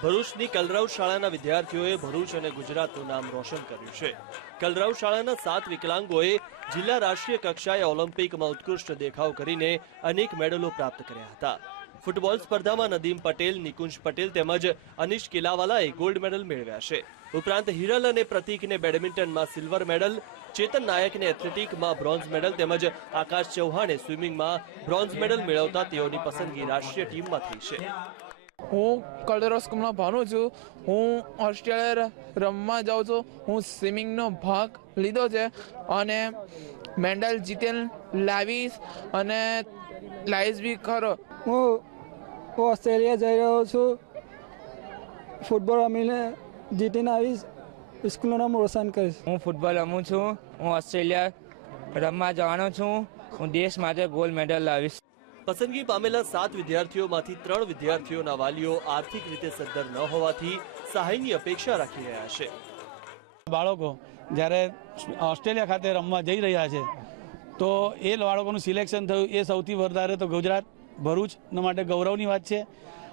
ભરૂચની કલરવ શાળાના વિદ્યાર્થીઓએ ભરૂચ અને ગુજરાતનું નામ રોશન કર્યું છે. કલરવ શાળાના સાત વિકલાંગોએ જિલ્લા રાષ્ટ્રીય કક્ષાએ ઓલિમ્પિકમાં ઉત્કૃષ્ટ દેખાવ કરીને અનેક મેડલો પ્રાપ્ત કર્યા હતા. ફૂટબોલ સ્પર્ધામાં નદીમ પટેલ, નિકુંજ પટેલ તેમજ અનિશ કિલાવાલાએ ગોલ્ડ મેડલ મેળવ્યા છે. ઉપરાંત હિરલ અને પ્રતીકને બેડમિન્ટનમાં સિલ્વર મેડલ, ચેતન નાયકને એથ્લેટિકમાં બ્રોન્ઝ મેડલ તેમજ આકાશ ચૌહાણે સ્વિમિંગમાં બ્રોન્ઝ મેડલ મેળવતા તેઓની પસંદગી રાષ્ટ્રીય ટીમમાં થઈ છે. હું કલરસ સ્કૂલમાં ભાનુ છું. હું ઓસ્ટ્રેલિયા રમવા જાઉં છું. હું સ્વિમિંગનો ભાગ લીધો છે અને મેડલ જીતેલ લાવીશ અને લાવીશ બી ખરો. હું હું ઓસ્ટ્રેલિયા જઈ રહ્યો છું. ફૂટબોલ રમીને જીતીને આવીશ. સ્કૂલનું નામ રોશન કરીશ. હું ફૂટબોલ રમું છું. હું ઓસ્ટ્રેલિયા રમવા જવાનો છું. હું દેશ માટે ગોલ્ડ મેડલ લાવીશ. પસંદગી પામેલા સાત વિદ્યાર્થીઓમાંથી ત્રણ વિદ્યાર્થીઓના વાલીઓ આર્થિક રીતે સદ્ધર ન હોવાથી સહાયની અપેક્ષા રાખી રહ્યા છે. બાળકો, જ્યારે ઓસ્ટ્રેલિયા ખાતે રમવા જઈ રહ્યા છે, તો એ બાળકોનું સિલેક્શન થયું એ સૌથી વધારે તો ગુજરાત, ભરૂચ માટે ગૌરવની વાત છે.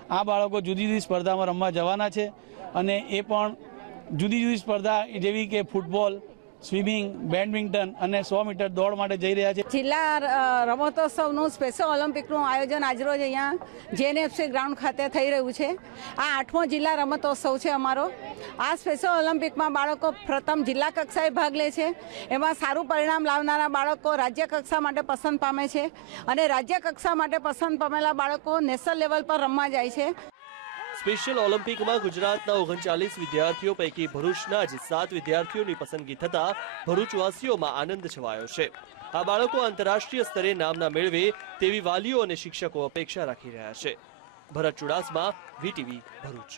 આ બાળકો જુદી જુદી સ્પર્ધામાં રમવા જવાના છે અને એ પણ જુદી જુદી સ્પર્ધા જેવી કે ફૂટબોલ સ્વિમિંગ, બેડમિન્ટન અને સો મીટર દોડ માટે જઈ રહ્યા છે. જિલ્લા રમતોત્સવનું સ્પેશિયલ ઓલિમ્પિકનું આયોજન આજરોજ અહીંયા જેએનએફસી ગ્રાઉન્ડ ખાતે થઈ રહ્યું છે. આ આઠમો જિલ્લા રમતોત્સવ છે અમારો. આ સ્પેશિયલ ઓલિમ્પિકમાં બાળકો પ્રથમ જિલ્લા કક્ષાએ ભાગ લે છે. એમાં સારું પરિણામ લાવનારા બાળકો રાજ્ય કક્ષા માટે પસંદ પામે છે અને રાજ્ય કક્ષા માટે પસંદ પામેલા બાળકો નેશનલ લેવલ પર રમવા જાય છે. સ્પેશિયલ ઓલિમ્પિકમાં ગુજરાતના ઓગણચાલીસ વિદ્યાર્થીઓ પૈકી ભરૂચના જ સાત વિદ્યાર્થીઓની પસંદગી થતા ભરૂચવાસીઓમાં આનંદ છવાયો છે. આ બાળકો આંતરરાષ્ટ્રીય સ્તરે નામના મેળવે તેવી વાલીઓ અને શિક્ષકો અપેક્ષા રાખી રહ્યા છે. ભરત ચુડાસમા, વીટીવી ભરૂચ.